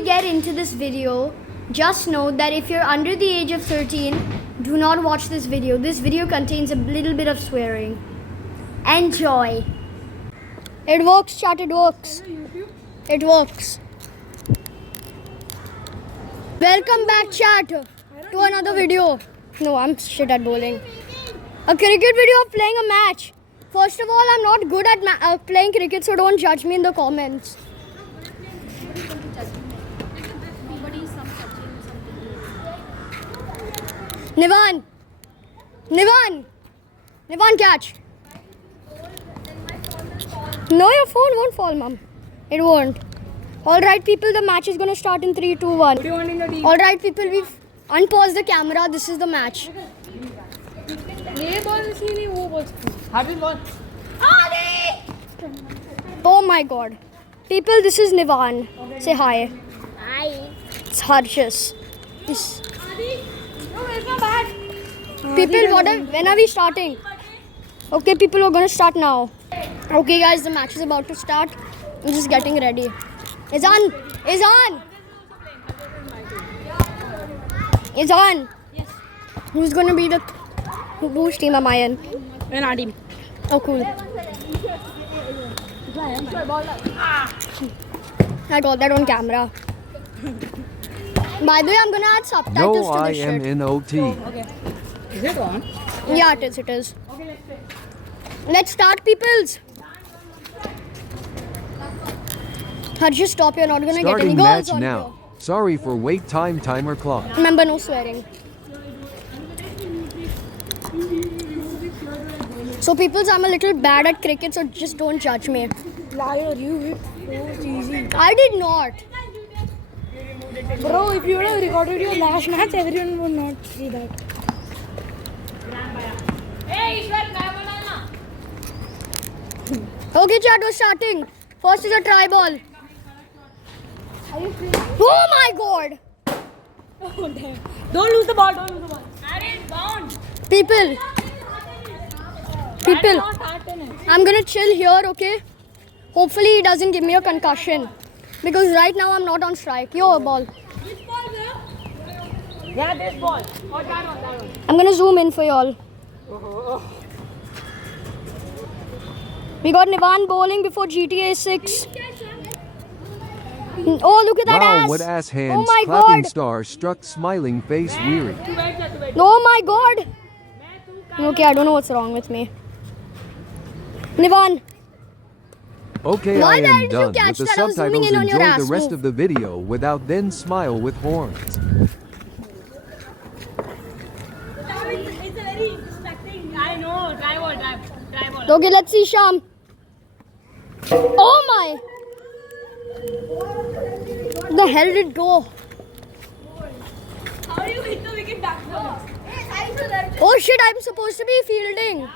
we get into this video, just know that if you're under the age of 13, do not watch this video. This video contains a little bit of swearing. Enjoy. It works, chat, it works. It works. Welcome back, chat, to another video. No, I'm shit at bowling. A cricket video of playing a match. First of all, I'm not good at playing cricket, so don't judge me in the comments. Nivan, catch. No, your phone won't fall, mom. It won't. Alright, people, the match is going to start in 3, 2, 1. What do you want in the team? Alright, people, we've unpaused the camera. This is the match. ये ball इसलिए नहीं वो ball Hardik ball Oh my god. People, this is Nivan. Say hi. Hi. It's Harshis. This. No, it's not bad. People, when are we starting? Okay, people, we're going to start now. Okay, guys, the match is about to start. I'm just getting ready. It's on. It's on. It's on. Yes. Who's going to be the... Whose team am I in? In our team. Oh, cool. I got that on camera. By the way, I'm going to add subtitles No, to I this am shit. in OT. Okay. Is it on? Yeah, it is. It is. Let's start, peoples. Harsh, stop. You're not going to get any Starting goals match on now. Sorry for wait time timer clock. here. Remember, no swearing. So, peoples, I'm a little bad at cricket, so just don't judge me. Liar, you hit so easy. I did not. Bro, if you would have recorded your last match, everyone would not see that. Okay, chat, we're starting. First is a try ball. Oh my god. Oh, damn. Don't lose the ball, don't lose the ball. People, I'm gonna chill here, okay? Hopefully he doesn't give me a concussion. Because right now I'm not on strike. Yo, ball. Yeah, this ball. Or that one. I'm gonna zoom in for y'all. We got Nivan bowling before GTA 6. Oh, look at that Wow, ass. what ass hands. Oh my Clapping god. star struck smiling face weary. Oh my god. Okay, I don't know what's wrong with me. Nivan. Okay, Why I the hell am did you done catch with the that? I was zooming subtitles. in on your Enjoy the ass rest move. of the video without then smile with horns. It's a very distracting. I know. Try ball. Okay, let's see Sham. Oh my. The hell did it go? How do you hit the wicket back? Oh shit, I'm supposed to be fielding.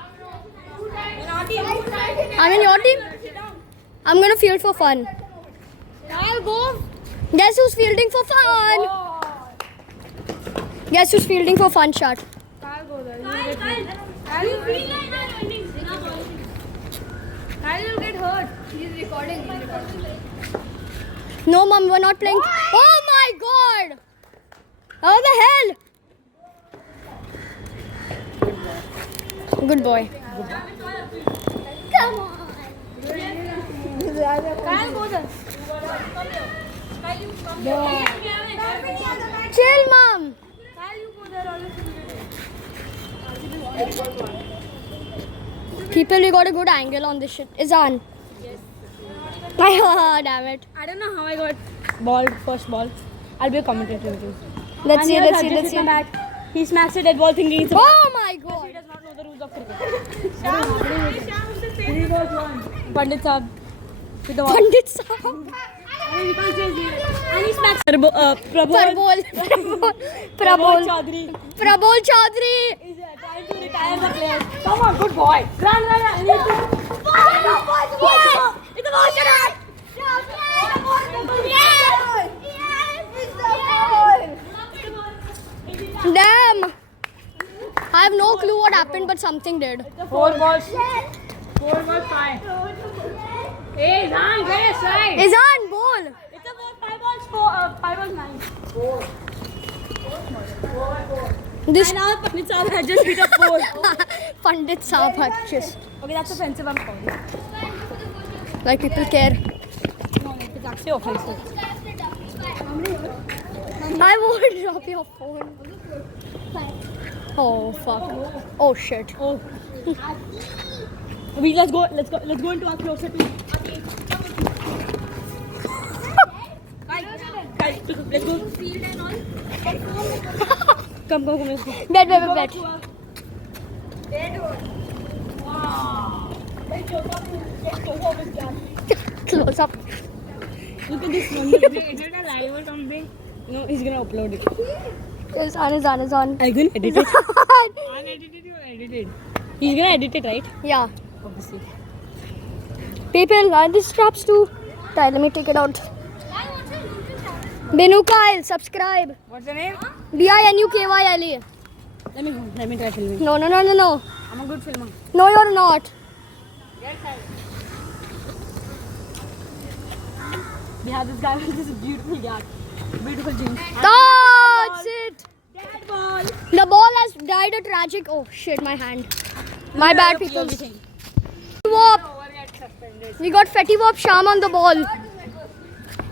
I'm in your team? I'm gonna field for fun. I'll go. Guess who's fielding for fun? Guess who's fielding for fun, chat? I'll go there. I'll get hurt. He's recording. No, mom, we're not playing. Oh my god! How the hell? Good boy. Come on. I'll go there. Chill, mom. People, we got a good angle on this shit. It's on. Yes. Damn it. I don't know how I got first ball. I'll be a commentator with you. Let's see, And let's here's see, Harjit let's see. with my bat. He smashed a dead ball thinking it's a Oh my He god. does not know the rules of cricket. Pandit Saab with the ball. Pandit Saab. And he smashed Prabol Chaudhary. Prabol Chaudhary. He's trying to retire the players. Come on, good boy. Run. It's a ball, shut up. Damn. I have no clue what happened, but something did. 4 balls. 4 balls, 5. Hey, Zan, get a side. Izan, ball. It's about 5 balls, 5 was 9. This And our Pandit Saab had just hit a 4. Pandit Saab had just Okay, that's offensive. I'm sorry. like people care. No, it's actually offensive. I won't drop your phone. Oh fuck. Oh shit. Oh. Let's go into our closer to. Guys, let's go. Come, let's go. Bet. Close up. Look at this one. Is it a live or something? No, he's gonna upload it. It's on. I can edit it. Unedited or edited? He's gonna edit it, right? Yeah. Obviously. People, are these straps too? Right, let me take it out. Binu Kyle, subscribe. What's the name? BINUKYLE. Let me try filming. No. I'm a good filmer. No, you're not. We have this guy with this beautiful yacht. Beautiful jeans. That's it. Dad ball. The ball has died a tragic. Oh shit, my hand. My bad, people. Everything. Wop. We got Fetty Wap Sham on the ball.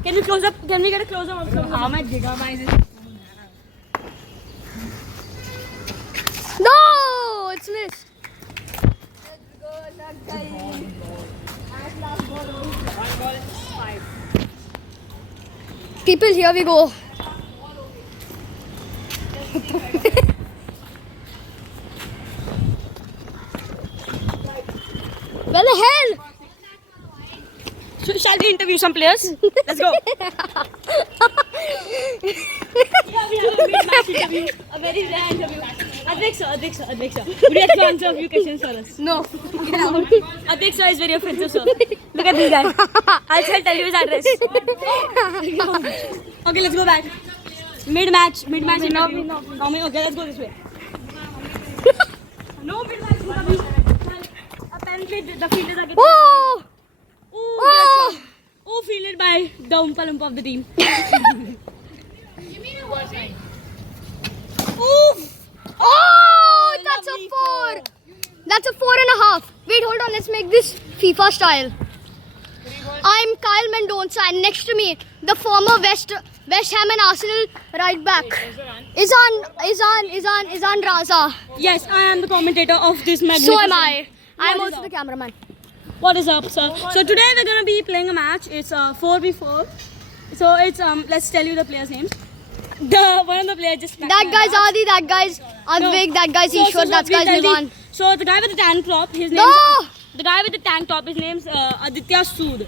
Can we close up? Can we get a close up? How much gigabytes is it? No, it's missed. People, here we go. Where the hell? So, shall we interview some players? Let's go. Yeah, we have a mid-match interview. A very rare interview. Adhik sir. Would you like to answer a few questions for us? No. Adhik sir is very offensive, sir. Look at this guy. I'll tell you his address. Okay, let's go back. Mid-match interview. No. Okay, let's go this way. No mid-match interview. Apparently, the fielders are getting... Oh! Oh! Oh, fielded by the Oompa Loompa of the team. Oof! Oh, that's a 4. That's a 4.5. Wait, hold on. Let's make this FIFA style. I'm Kyle Mendonça, and next to me, the former West Ham and Arsenal right back, Izan Raza. Yes, I am the commentator of this magnificent... So am I. I'm What is also the cameraman. What is up, sir? So today we're gonna be playing a match. It's 4v4. So it's let's tell you the players' names. One of the players just... That guy's Adi, that guy's Advik, that guy's Ishwar, that guy's Nivan. So the guy with the tank top, his name... No! The guy with the tank top, his name's Aditya Sood.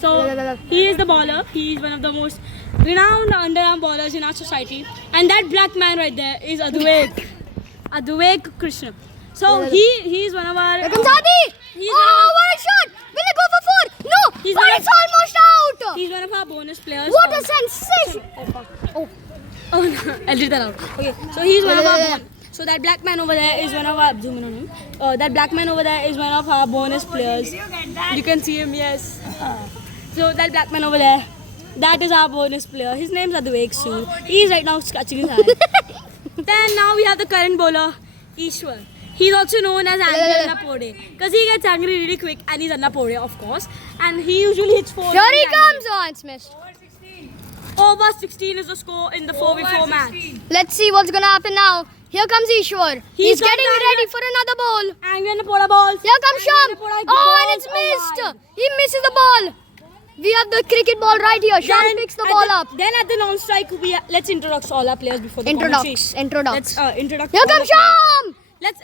So he is the bowler. He is one of the most renowned underarm bowlers in our society. And that black man right there is Advik Krishna. So he is one of our... Here comes Adi! Oh, what a shot! Will it go for 4? No! He's But one it's almost out! He's one of our bonus players. What a sensation! Oh. Oh no, I'll read that out. Okay, so he's one of our... So that black man over there is one of our... Zoom in on him. That black man over there is one of our bonus players. You can see him, yes. So that black man over there, that is our bonus player. His name's Advik Sood. He is right now scratching his hand. Then now we have the current bowler, Ishwar. He's also known as Angry Annapode because he gets angry really quick and he's Annapode, of course. And he usually hits 4. Here he comes! Oh, it's missed. Over 16 is the score in the 4v4 match. Let's see what's gonna happen now. Here comes Ishwar. He's got getting that. ready for another ball. Angry Annapode balls. Here comes Sham. Oh, and it's missed. He misses the ball. We have the cricket ball right here. Sham picks the ball up. Then at the non-strike, let's introduce all our players before the Introduce. Let's introduce. Here comes Sham. Let's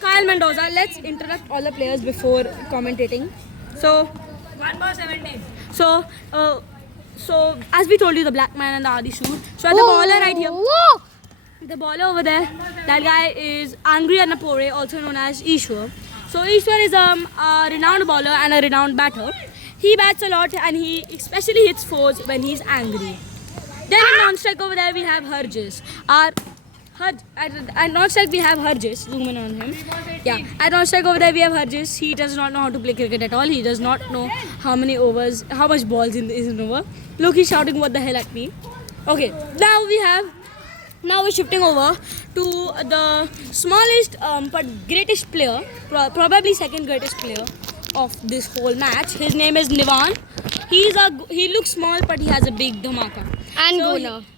Kyle Mendoza. Let's introduce all the players before commentating. So 1/17. So as we told you, the black man and the Adi Sood. So at the bowler right here, Whoa. the bowler over there, that guy is Angry Annapode, also known as Ishwar. So Ishwar is a renowned bowler and a renowned batter. He bats a lot and he especially hits 4s when he's angry. Then in non-strike over there we have Harjis. At non-strike we have Harjis. Zoom in on him. Yeah. At non-strike over there we have Harjis. He does not know how to play cricket at all. He does not know how many overs, how much balls is in over. Look, he's shouting what the hell at me. Okay, now we're shifting over to the smallest but greatest player, probably second greatest player of this whole match. His name is Nivan. He looks small but he has a big dhamaka. And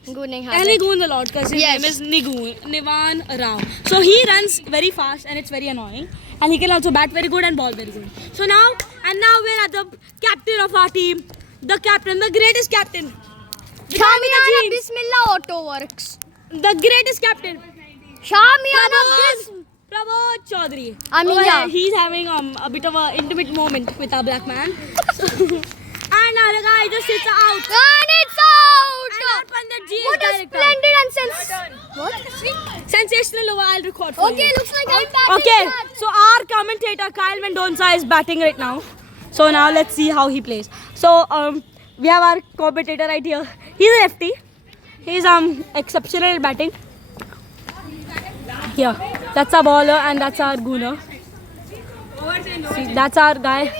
So Gooning has And he it. goons a lot because his Yes. name is Nivan Rao. So he runs very fast and it's very annoying. And he can also bat very good and ball very good. So now we're at the captain of our team, the greatest captain. The guy with the Shamiana jeans. Bismillah Auto Works. The greatest captain. Shamiana Prabodh Chaudhary. I mean, Over yeah. here, he's having a bit of an intimate moment with our black man. And now the guy just sits out. And it's out! And our Pandit Ji is What a director. splendid and What? Sensational over, I'll record for Okay, you. looks like I'm batting. Okay, so our commentator Kyle Mendonca is batting right now. So now let's see how he plays. So we have our commentator right here. He's a lefty. He's exceptional at batting. Here, that's our bowler and that's our gooner. See, that's our guy.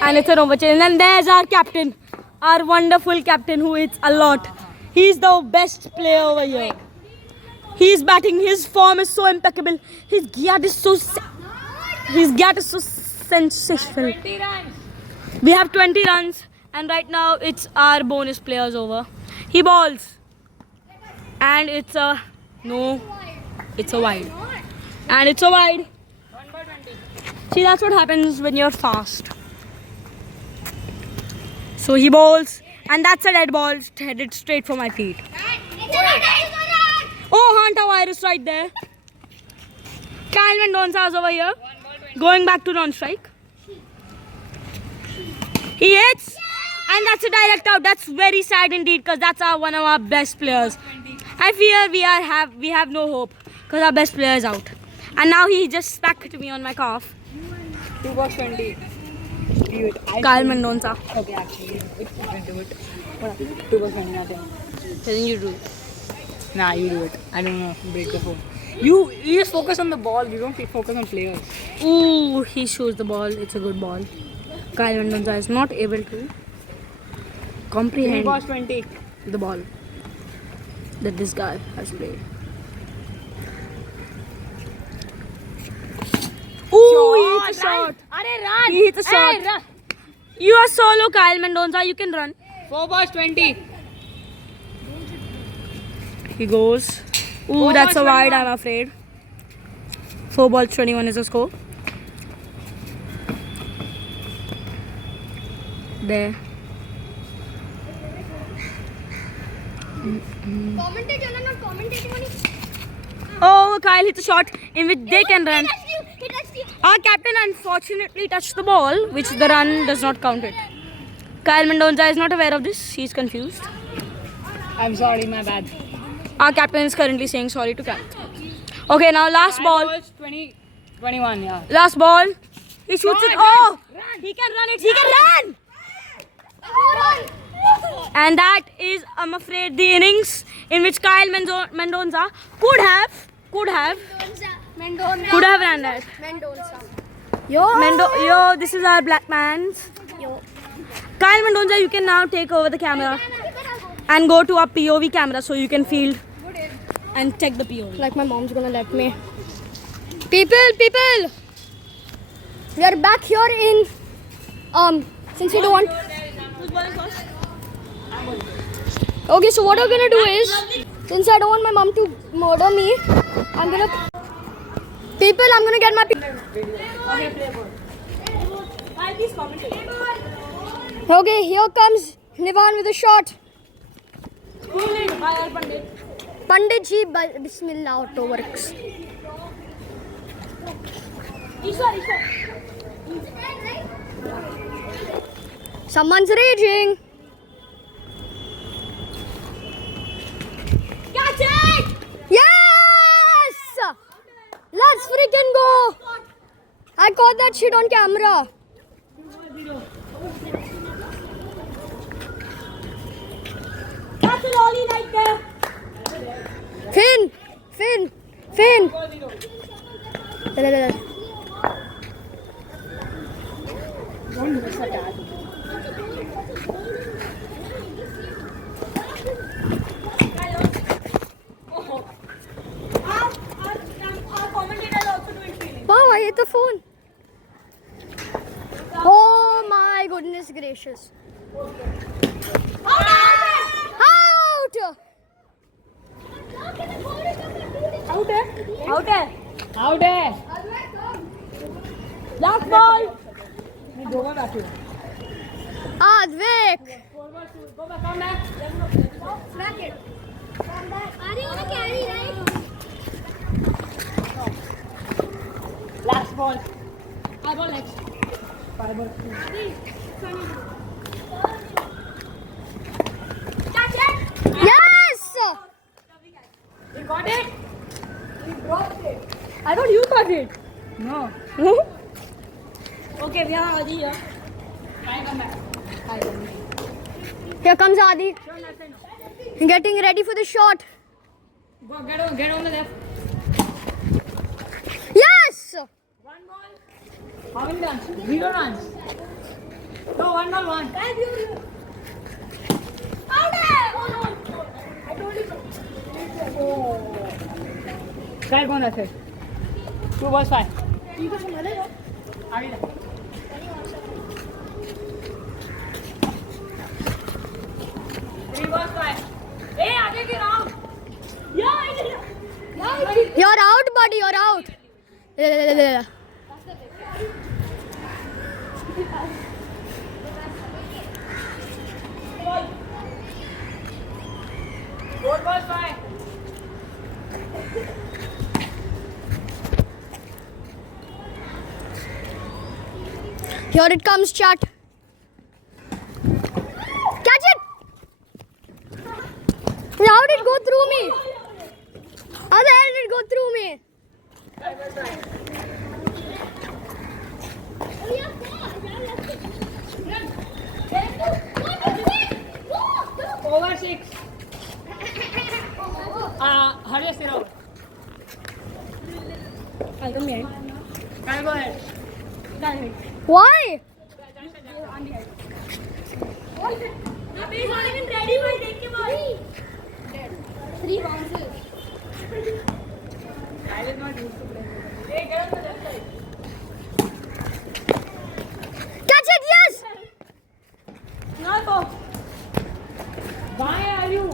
And it's an overchange. And there's our captain, our wonderful captain who hits a lot. He's the best player over here. He's batting. His form is so impeccable. His gate is so sensational. We have 20 runs, and right now it's our bonus players over. He balls, and it's a wide, and it's a wide. See, that's what happens when you're fast. So he bowls, and that's a dead ball headed straight for my feet. Oh, Hunter Virus right there. Kyle Mendonca is over here. Going back to non-strike. He hits. And that's a direct out. That's very sad indeed because that's one of our best players. I fear we have no hope because our best player is out. And now he just smacked me on my calf. 2 Do it. Kyle Mendonca. Okay, actually, if you can do it. 2 nothing. Then you do. Nah, you do it. I don't know. Break the phone. You just focus on the ball. You don't focus on players. Ooh, he shoots the ball. It's a good ball. Kyle Mendonca is not able to comprehend 20. the ball that this guy has played. Ooh, he hits a shot. He hits a shot. You are solo, Kyle Mendonca. You can run. 4 balls 20. He goes. Ooh, Four that's a balls, wide, 21. I'm afraid. 4 balls, 21 is the score. There. Commentate, you're not commentating on it. Oh, Kyle hits a shot in which they can run. Our captain unfortunately touched the ball, which the run does not count it. Kyle Mendonca is not aware of this. He's confused. I'm sorry, my bad. Our captain is currently saying sorry to captain. Okay, now last 5 ball. balls 20. 21, yeah. Last ball. He shoots it. Run, Oh! run. He can run it. He can run! And that is, I'm afraid, the innings in which Kyle Mendonca could have run that. Yo, this is our black man's. Kyle Mendonca, you can now take over the camera and go to our POV camera so you can field and check the POV. Like my mom's gonna let me. People, we are back here in since we don't want. Okay, so what we're gonna do is, since I don't want my mom to murder me, I'm gonna get my Okay, here comes Nivan with a shot. Pandit Ji Bismillah Auto Works. Someone's raging. Catch it! Yes! Let's freaking go! I caught that shit on camera. That's a lolly right there. Finn! gracious. Out! Out है. Last ball. नहीं दो बार बैठे. Advik! Go back, come back. Are you gonna carry, right? Last ball. Five ball next. Five ball. Yes! You got it? You dropped it. I thought you got it. No. Okay, we are Adi here. Come back. Here comes Adi. Getting ready for the shot. Go, get on the left. Yes! One ball. How many runs? 0 runs. No, 1 ball, 1. Side कौन है? 2 balls 5. आगे जा. Three balls 5. Hey, आगे गिर out. You're out, buddy. You're out. Four balls 5. Here it comes, chat. Catch it! How did it go through me? How the hell did it go through me? Over 6. Hurry us around. I'll come here. I'll go ahead. Why? He's not even ready, boy. Take him out. 3 bounces. I will not use to play. Hey, get on the left side. Catch it, yes! Narco. Why are you?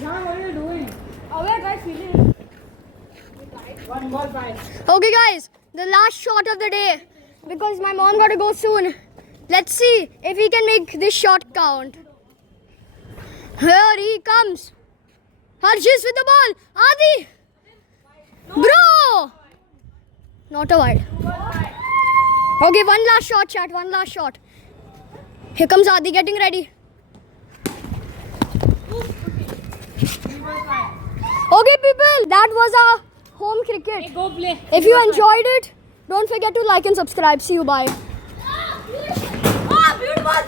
John, what are you doing? Away, guys, feeling. 1 ball 5. Okay, guys, the last shot of the day. Because my mom got to go soon. Let's see if he can make this shot count. Here he comes. Harshis with the ball. Adi. Bro. Not a wide. Okay, one last shot, chat. One last shot. Here comes Adi getting ready. Okay, people, that was our home cricket. Hey, go play. If you enjoyed it, don't forget to like and subscribe. See you. Bye. Oh, beautiful.